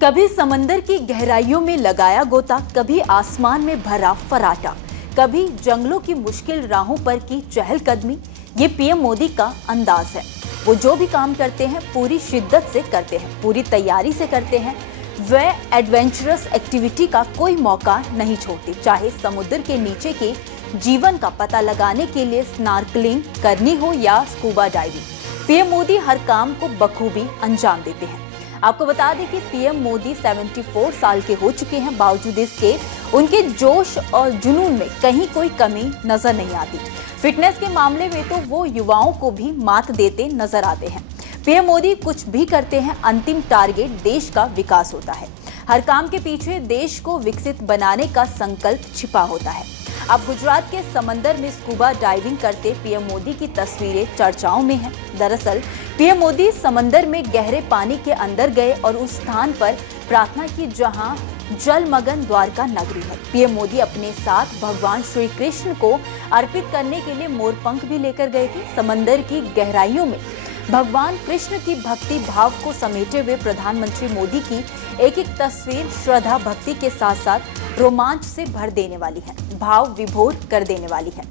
कभी समंदर की गहराइयों में लगाया गोता, कभी आसमान में भरा फराटा, कभी जंगलों की मुश्किल राहों पर की चहलकदमी। ये पीएम मोदी का अंदाज है। वो जो भी काम करते हैं पूरी शिद्दत से करते हैं, पूरी तैयारी से करते हैं। वह एडवेंचरस एक्टिविटी का कोई मौका नहीं छोड़ती, चाहे समुद्र के नीचे के जीवन का पता लगाने के लिए स्नॉर्कलिंग करनी हो या स्कूबा डाइविंग। पीएम मोदी हर काम को बखूबी अंजाम देते हैं। आपको बता दें कि पीएम मोदी 74 साल के हो चुके हैं। बावजूद इसके उनके जोश और जुनून में कहीं कोई कमी नजर नहीं आती। फिटनेस के मामले में तो वो युवाओं को भी मात देते नजर आते हैं। पीएम मोदी कुछ भी करते हैं, अंतिम टारगेट देश का विकास होता है। हर काम के पीछे देश को विकसित बनाने का संकल्प छिपा होता है। अब गुजरात के समंदर में स्कूबा डाइविंग करते पीएम मोदी की तस्वीरें चर्चाओं में हैं। दरअसल पीएम मोदी समंदर में गहरे पानी के अंदर गए और उस स्थान पर प्रार्थना की जहां जलमग्न द्वारका नगरी है। पीएम मोदी अपने साथ भगवान श्री कृष्ण को अर्पित करने के लिए मोरपंख भी लेकर गए थे। समंदर की गहराइयों में भगवान कृष्ण की भक्ति भाव को समेटे हुए प्रधानमंत्री मोदी की एक एक तस्वीर श्रद्धा भक्ति के साथ साथ रोमांच से भर देने वाली है, भाव विभोर कर देने वाली है।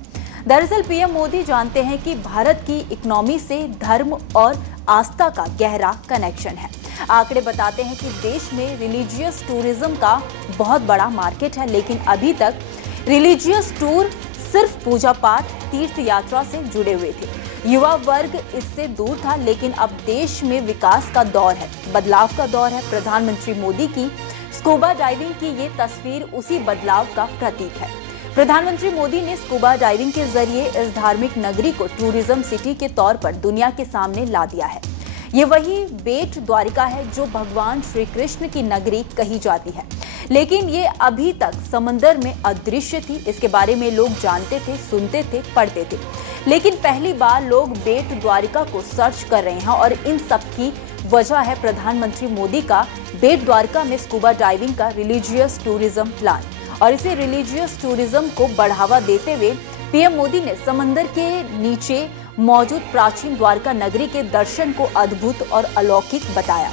दरअसल पीएम मोदी जानते हैं कि भारत की इकोनॉमी से धर्म और आस्था का गहरा कनेक्शन है। आंकड़े बताते हैं कि देश में रिलीजियस टूरिज्म का बहुत बड़ा मार्केट है, लेकिन अभी तक रिलीजियस टूर सिर्फ पूजा पाठ, तीर्थ यात्रा से जुड़े हुए थे। युवा वर्ग इससे दूर था, लेकिन अब देश में विकास का दौर है, बदलाव का दौर है। प्रधानमंत्री मोदी की स्कूबा डाइविंग की ये तस्वीर उसी बदलाव का प्रतीक है। प्रधानमंत्री मोदी ने स्कूबा डाइविंग के जरिए इस धार्मिक नगरी को टूरिज्म सिटी के तौर पर दुनिया के सामने ला दिया है। ये वही बेट द्वारिका है जो भगवान श्री कृष्ण की नगरी कही जाती है, लेकिन ये अभी तक समंदर में अदृश्य थी। इसके बारे में लोग जानते थे, सुनते थे, पढ़ते थे, लेकिन पहली बार लोग बेट द्वारिका को सर्च कर रहे हैं और इन सब की वजह है प्रधानमंत्री मोदी का बेट द्वारका में स्कूबा डाइविंग का रिलीजियस टूरिज्म प्लान। और इसे रिलीजियस टूरिज्म को बढ़ावा देते हुए पीएम मोदी ने समंदर के नीचे मौजूद प्राचीन द्वारका नगरी के दर्शन को अद्भुत और अलौकिक बताया।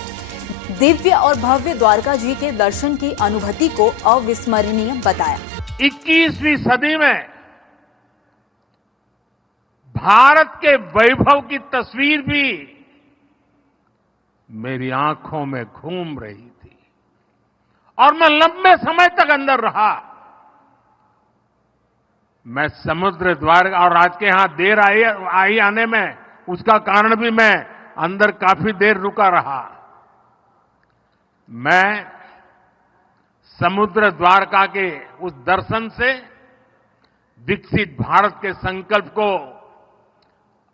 दिव्य और भव्य द्वारका जी के दर्शन की अनुभूति को अविस्मरणीय बताया। 21वीं सदी में भारत के वैभव की तस्वीर भी मेरी आंखों में घूम रही थी और मैं लंबे समय तक अंदर रहा। मैं समुद्र द्वार और आज के यहां देर आई आने में उसका कारण भी मैं अंदर काफी देर रुका रहा। मैं समुद्र द्वारका के उस दर्शन से विकसित भारत के संकल्प को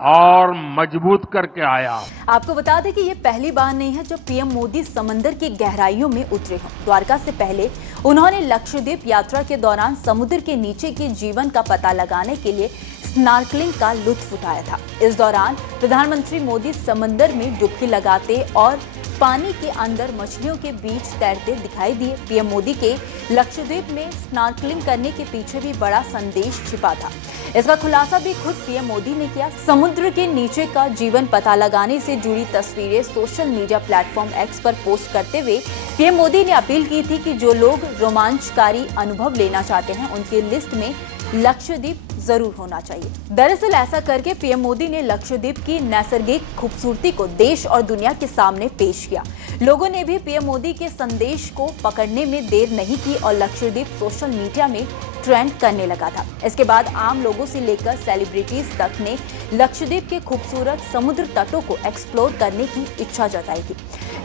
और मजबूत करके आया। आपको बता दें कि ये पहली बार नहीं है जब पीएम मोदी समंदर की गहराइयों में उतरे हों। द्वारका से पहले उन्होंने लक्षद्वीप यात्रा के दौरान समुद्र के नीचे के जीवन का पता लगाने के लिए स्नॉर्कलिंग का लुत्फ उठाया था। इस दौरान प्रधानमंत्री मोदी समंदर में डुबकी लगाते और पानी के अंदर मछलियों के बीच तैरते दिखाई दिए। पीएम मोदी के लक्षद्वीप में स्नॉर्कलिंग करने के पीछे भी बड़ा संदेश छिपा था। इसका खुलासा भी खुद पीएम मोदी ने किया। समुद्र के नीचे का जीवन पता लगाने से जुड़ी तस्वीरें सोशल मीडिया प्लेटफॉर्म एक्स पर पोस्ट करते हुए पीएम मोदी ने अपील की थी कि जो लोग रोमांचकारी अनुभव लेना चाहते हैं उनकी लिस्ट में लक्षद्वीप जरूर होना चाहिए। दरअसल ऐसा करके पीएम मोदी ने लक्षद्वीप की नैसर्गिक खूबसूरती को देश और दुनिया के सामने पेश किया। लोगों ने भी पीएम मोदी के संदेश को पकड़ने में देर नहीं की और लक्षद्वीप सोशल मीडिया में ट्रेंड करने लगा था। इसके बाद आम लोगों से लेकर सेलिब्रिटीज तक ने लक्षद्वीप के खूबसूरत समुद्र तटों को एक्सप्लोर करने की इच्छा जताई थी।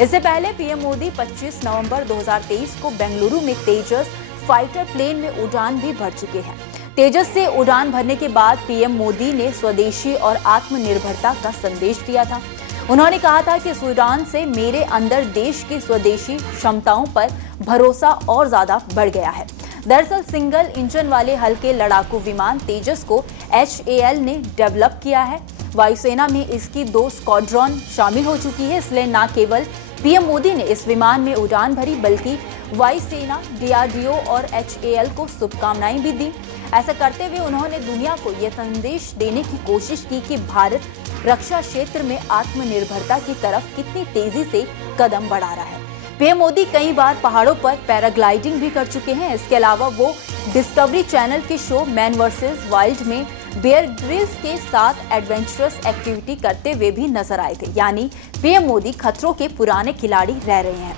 इससे पहले पीएम मोदी 25 नवंबर 2023 को बेंगलुरु में तेजस फाइटर प्लेन में उड़ान भी भर चुके हैं। तेजस से उड़ान भरने के बाद पीएम मोदी ने स्वदेशी और आत्मनिर्भरता का संदेश दिया था। उन्होंने कहा था कि इस उड़ान से मेरे अंदर देश की स्वदेशी क्षमताओं पर भरोसा और ज्यादा बढ़ गया है। दरअसल सिंगल इंजन वाले हल्के लड़ाकू विमान तेजस को HAL ने डेवलप किया है। वायुसेना में इसकी 2 स्क्वाड्रन शामिल हो चुकी है, इसलिए न केवल पीएम मोदी ने इस विमान में उड़ान भरी बल्कि वायुसेना, DRDO और HAL को शुभकामनाएं भी दी। ऐसा करते हुए उन्होंने दुनिया को यह संदेश देने की कोशिश की कि भारत रक्षा क्षेत्र में आत्मनिर्भरता की तरफ कितनी तेजी से कदम बढ़ा रहा है। पीएम मोदी कई बार पहाड़ों पर पैराग्लाइडिंग भी कर चुके हैं। इसके अलावा वो डिस्कवरी चैनल के शो मैन वर्सेस वाइल्ड में बेयर ग्रिल्स के साथ एडवेंचरस एक्टिविटी करते हुए भी नजर आए थे। यानी पीएम मोदी खतरों के पुराने खिलाड़ी रह रहे हैं।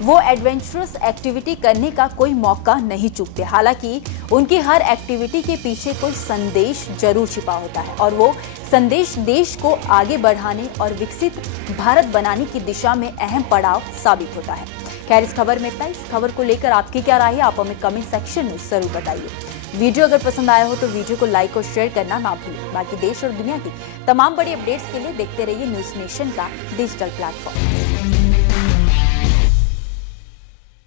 वो एडवेंचरस एक्टिविटी करने का कोई मौका नहीं चूकते। हालांकि उनकी हर एक्टिविटी के पीछे कोई संदेश जरूर छिपा होता है और वो संदेश देश को आगे बढ़ाने और विकसित भारत बनाने की दिशा में अहम पड़ाव साबित होता है। खैर, इस खबर में इतना। इस खबर को लेकर आपकी क्या राय है, आप हमें कमेंट सेक्शन में जरूर बताइए। वीडियो अगर पसंद आया हो तो वीडियो को लाइक और शेयर करना ना भूलें। बाकी देश और दुनिया की तमाम बड़ी अपडेट्स के लिए देखते रहिए न्यूज़ नेशन का डिजिटल प्लेटफॉर्म।